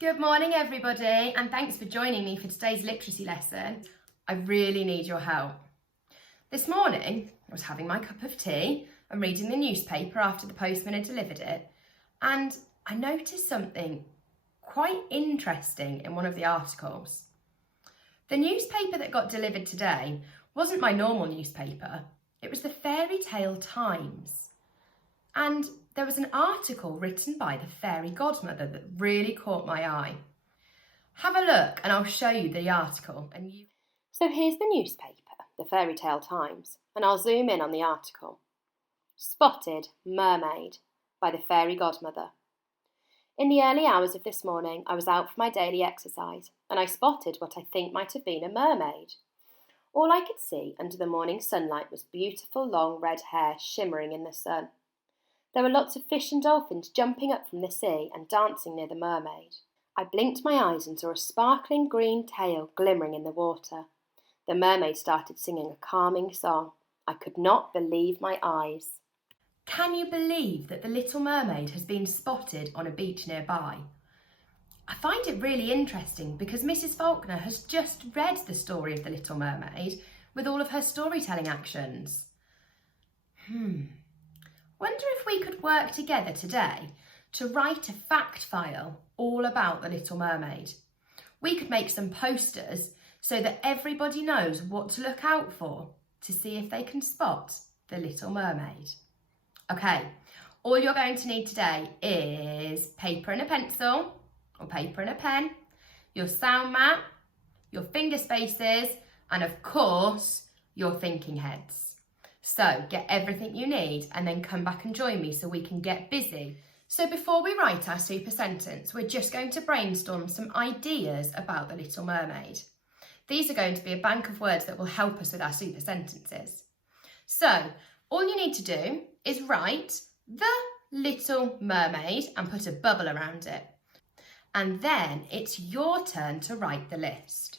Good morning everybody, and thanks for joining me for today's literacy lesson. I really need your help. This morning I was having my cup of tea and reading the newspaper after the postman had delivered it, and I noticed something quite interesting in one of the articles. The newspaper that got delivered today wasn't my normal newspaper, it was the Fairy Tale Times. And there was an article written by the fairy godmother that really caught my eye. Have a look and I'll show you the article. So here's the newspaper, the Fairy Tale Times, and I'll zoom in on the article. Spotted Mermaid by the fairy godmother. In the early hours of this morning, I was out for my daily exercise and I spotted what I think might have been a mermaid. All I could see under the morning sunlight was beautiful long red hair shimmering in the sun. There were lots of fish and dolphins jumping up from the sea and dancing near the mermaid. I blinked my eyes and saw a sparkling green tail glimmering in the water. The mermaid started singing a calming song. I could not believe my eyes. Can you believe that the Little Mermaid has been spotted on a beach nearby? I find it really interesting because Mrs. Faulkner has just read the story of the Little Mermaid with all of her storytelling actions. Wonder if we could work together today to write a fact file all about the Little Mermaid. We could make some posters so that everybody knows what to look out for to see if they can spot the Little Mermaid. Okay, all you're going to need today is paper and a pencil, or paper and a pen, your sound map, your finger spaces, and of course, your thinking heads. So get everything you need and then come back and join me so we can get busy. So before we write our super sentence, we're just going to brainstorm some ideas about the Little Mermaid. These are going to be a bank of words that will help us with our super sentences. So all you need to do is write the Little Mermaid and put a bubble around it. And then it's your turn to write the list.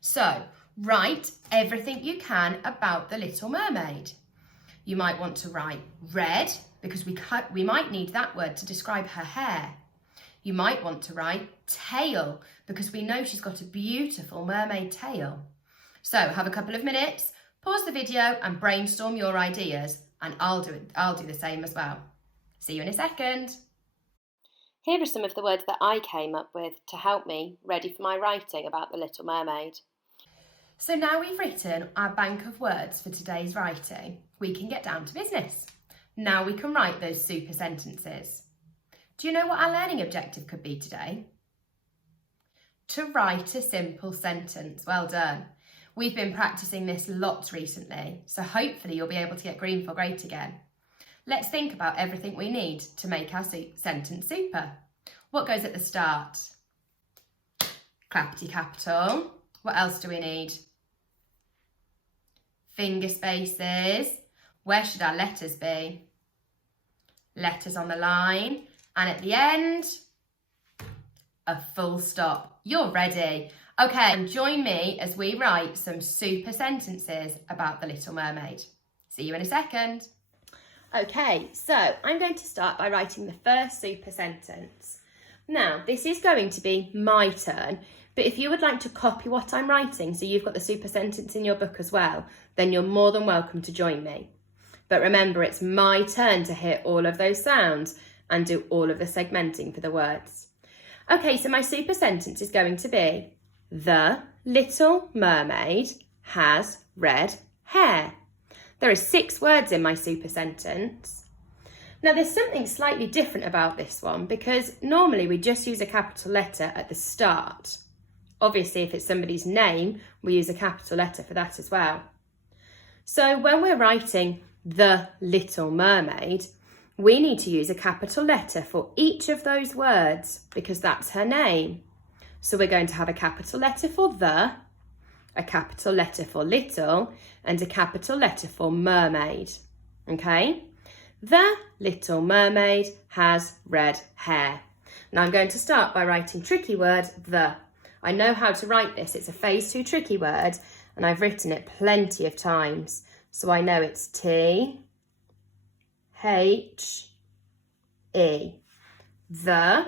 So write everything you can about the Little Mermaid. You might want to write red because we might need that word to describe her hair. You might want to write tail because we know she's got a beautiful mermaid tail. So have a couple of minutes, pause the video and brainstorm your ideas, and I'll do the same as well. See you in a second. Here are some of the words that I came up with to help me ready for my writing about the Little Mermaid. So now we've written our bank of words for today's writing, we can get down to business. Now we can write those super sentences. Do you know what our learning objective could be today? To write a simple sentence. Well done. We've been practicing this lots recently, so hopefully you'll be able to get green for great again. Let's think about everything we need to make our sentence super. What goes at the start? Clappity capital. What else do we need? Finger spaces. Where should our letters be? Letters on the line. And at the end, a full stop. You're ready. Okay, and join me as we write some super sentences about the Little Mermaid. See you in a second. Okay, so I'm going to start by writing the first super sentence. Now, this is going to be my turn, but if you would like to copy what I'm writing so you've got the super sentence in your book as well, then you're more than welcome to join me. But remember, it's my turn to hear all of those sounds and do all of the segmenting for the words. Okay, so my super sentence is going to be, the Little Mermaid has red hair. There are 6 words in my super sentence. Now there's something slightly different about this one because normally we just use a capital letter at the start. Obviously, if it's somebody's name, we use a capital letter for that as well. So when we're writing the Little Mermaid, we need to use a capital letter for each of those words because that's her name. So we're going to have a capital letter for the, a capital letter for little, and a capital letter for mermaid. Okay? The Little Mermaid has red hair. Now I'm going to start by writing tricky word, the. I know how to write this. It's a phase 2 tricky word and I've written it plenty of times. So I know it's T, H, E. The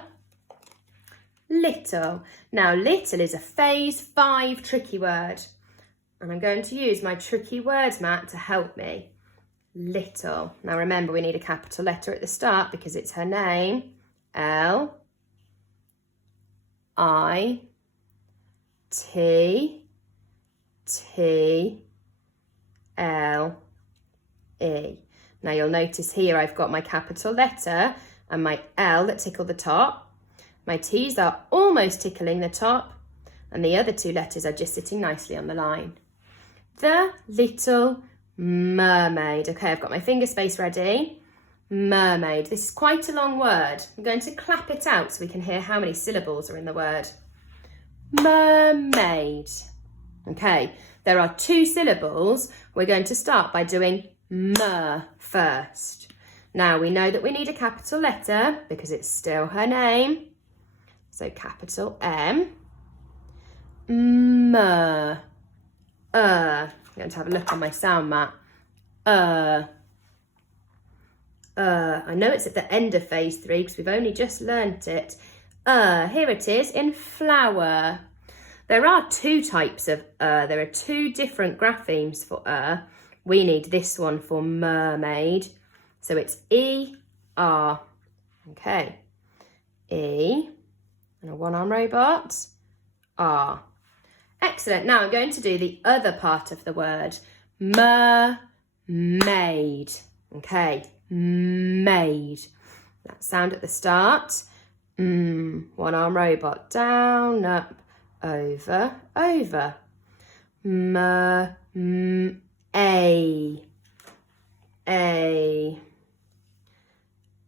little. Now, little is a phase 5 tricky word. And I'm going to use my tricky words mat to help me. Little. Now, remember, we need a capital letter at the start because it's her name. L, I, T, T, L, E. Now you'll notice here I've got my capital letter and my L that tickle the top. My T's are almost tickling the top and the other 2 letters are just sitting nicely on the line. The Little Mermaid. Okay, I've got my finger space ready. Mermaid. This is quite a long word. I'm going to clap it out so we can hear how many syllables are in the word. Mermaid. Okay, there are 2 syllables. We're going to start by doing mer first. Now we know that we need a capital letter because it's still her name. So capital M. Mer. I'm going to have a look on my sound mat. I know it's at the end of phase 3 because we've only just learnt it. Here it is in flower. There are 2 types of there are 2 different graphemes for We need this one for mermaid. So it's E-R. Okay. E, and a 1-arm robot, R. Excellent. Now I'm going to do the other part of the word. Mermaid. Okay. Maid. That sound at the start. 1-arm robot. Down, up, over, over. A.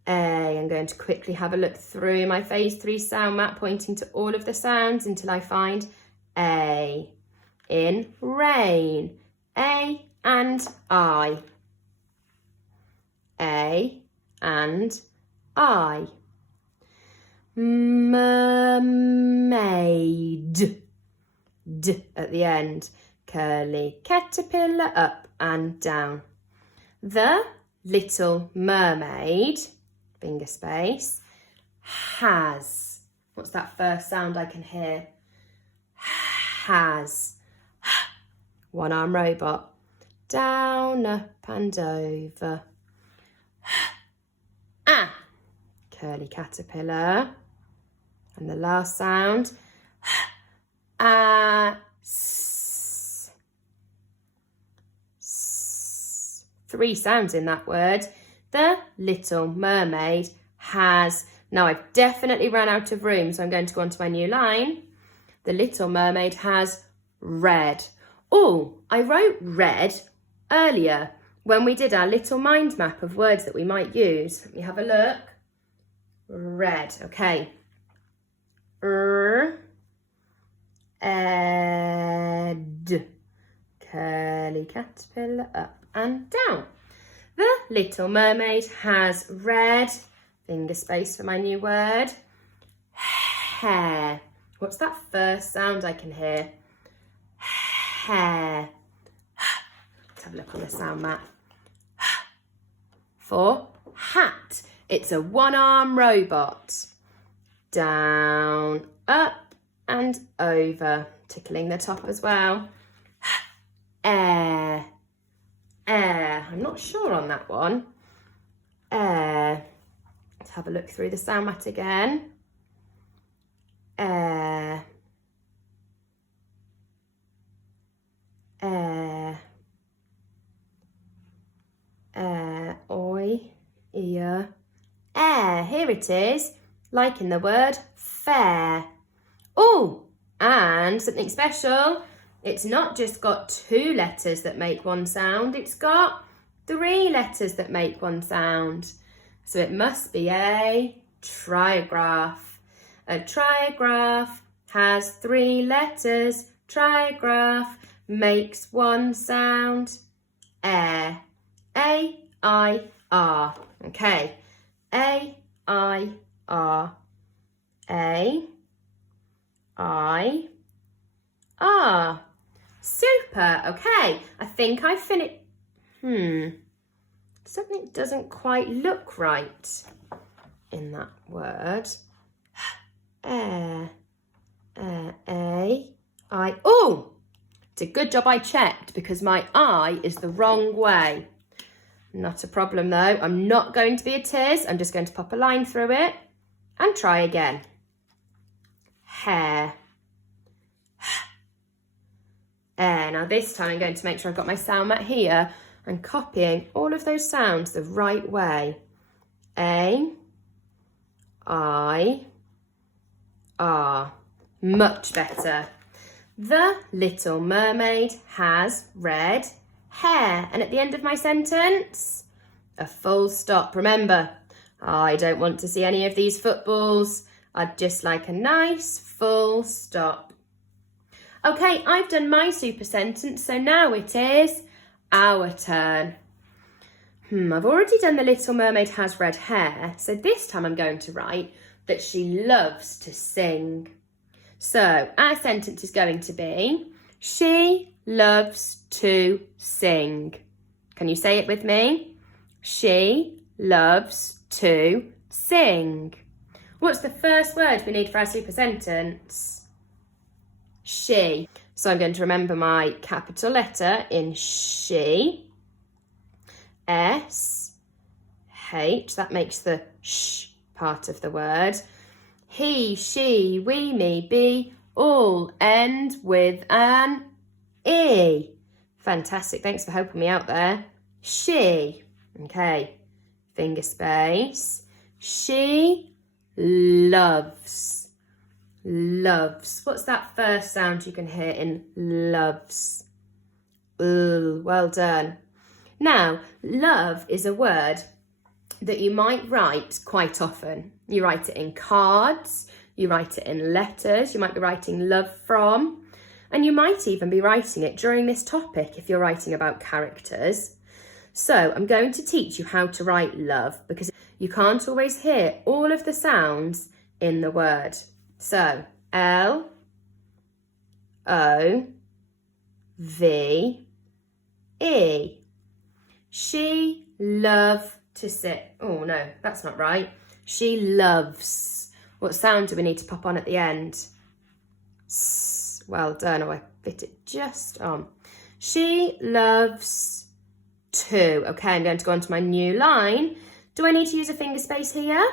I'm going to quickly have a look through my phase 3 sound map, pointing to all of the sounds until I find A. In rain. A and I. A and I. Mermaid. D at the end. Curly caterpillar up and down. The Little Mermaid, finger space, has. What's that first sound I can hear? Has. 1-arm robot. Down, up and over. Ah. Curly caterpillar. And the last sound. S. 3 sounds in that word. The Little Mermaid has. Now I've definitely run out of room, so I'm going to go on to my new line. The Little Mermaid has red. Oh, I wrote red earlier when we did our little mind map of words that we might use. Let me have a look. Red, okay. Ed. Curly caterpillar up and down. The Little Mermaid has red, finger space for my new word, hair. What's that first sound I can hear? Hair. Let's have a look on the sound map. For hat. It's a 1-arm robot. Down, up and over, tickling the top as well. Air. Air. I'm not sure on that one. Air. Let's have a look through the sound mat again. Air. Air. Air. Oi. Ear. Air. Here it is. Like in the word fair. Oh, and something special. It's not just got 2 letters that make one sound, it's got 3 letters that make one sound. So it must be a trigraph. A trigraph has 3 letters. Trigraph makes one sound. Air. A-I-R. Okay. A-I-R. A-I-R. Super. Okay. I think I finished. Something doesn't quite look right in that word. Air. eye. Oh, it's a good job I checked because my eye is the wrong way. Not a problem though. I'm not going to be a tears. I'm just going to pop a line through it and try again. Hair. Now this time I'm going to make sure I've got my sound mat here and copying all of those sounds the right way. A, I, R. Much better. The Little Mermaid has red hair. And at the end of my sentence, a full stop. Remember, I don't want to see any of these footballs. I'd just like a nice full stop. Okay, I've done my super sentence, so now it is our turn. I've already done the Little Mermaid has red hair, so this time I'm going to write that she loves to sing. So our sentence is going to be, she loves to sing. Can you say it with me? She loves to sing. What's the first word we need for our super sentence? She. So I'm going to remember my capital letter in she. S, H, that makes the sh part of the word. He, she, we, me, be, all end with an E. Fantastic, thanks for helping me out there. She, okay, finger space. She loves. Loves. What's that first sound you can hear in loves? Ooh, well done. Now, love is a word that you might write quite often. You write it in cards, you write it in letters, you might be writing love from, and you might even be writing it during this topic if you're writing about characters. So I'm going to teach you how to write love because you can't always hear all of the sounds in the word. So, L, O, V, E. She love to sit. Oh no, that's not right. She loves. What sound do we need to pop on at the end? S. Well done. Oh, I fit it just on. She loves to. Okay, I'm going to go on to my new line. Do I need to use a finger space here?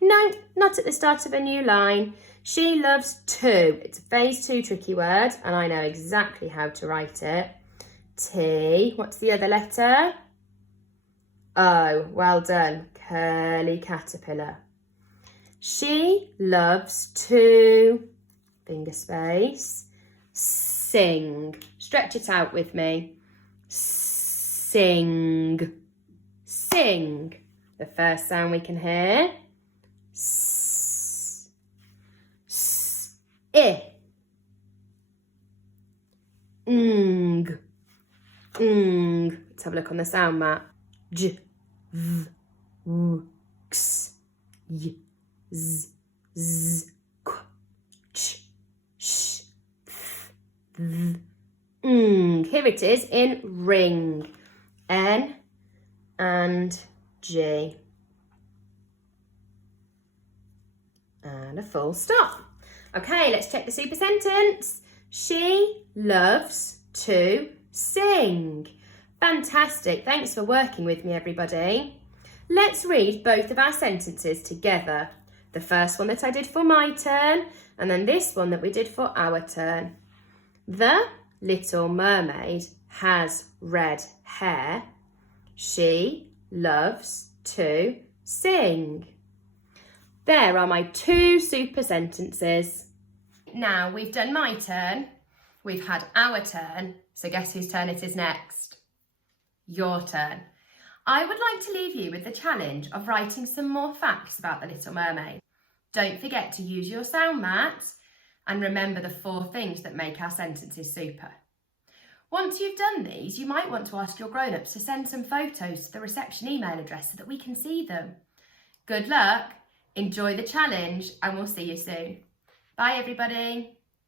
No, not at the start of a new line. She loves to. It's a phase 2 tricky word, and I know exactly how to write it. T. What's the other letter? O. Well done. Curly caterpillar. She loves to, finger space, sing. Stretch it out with me. Sing. Sing. The first sound we can hear. S. S. I. Ng. Ng. Let's have a look on the sound map. J. V. W. X. Y. Z. Z. K. Ch. Sh. Th. Th. Ng. Here it is in ring. N and G. And a full stop. Okay, let's check the super sentence. She loves to sing. Fantastic. Thanks for working with me, everybody. Let's read both of our sentences together. The first one that I did for my turn, and then this one that we did for our turn. The Little Mermaid has red hair. She loves to sing. There are my 2 super sentences. Now we've done my turn, we've had our turn, so guess whose turn it is next? Your turn. I would like to leave you with the challenge of writing some more facts about the Little Mermaid. Don't forget to use your sound mat and remember the 4 things that make our sentences super. Once you've done these, you might want to ask your grown-ups to send some photos to the reception email address so that we can see them. Good luck, enjoy the challenge, and we'll see you soon. Bye everybody.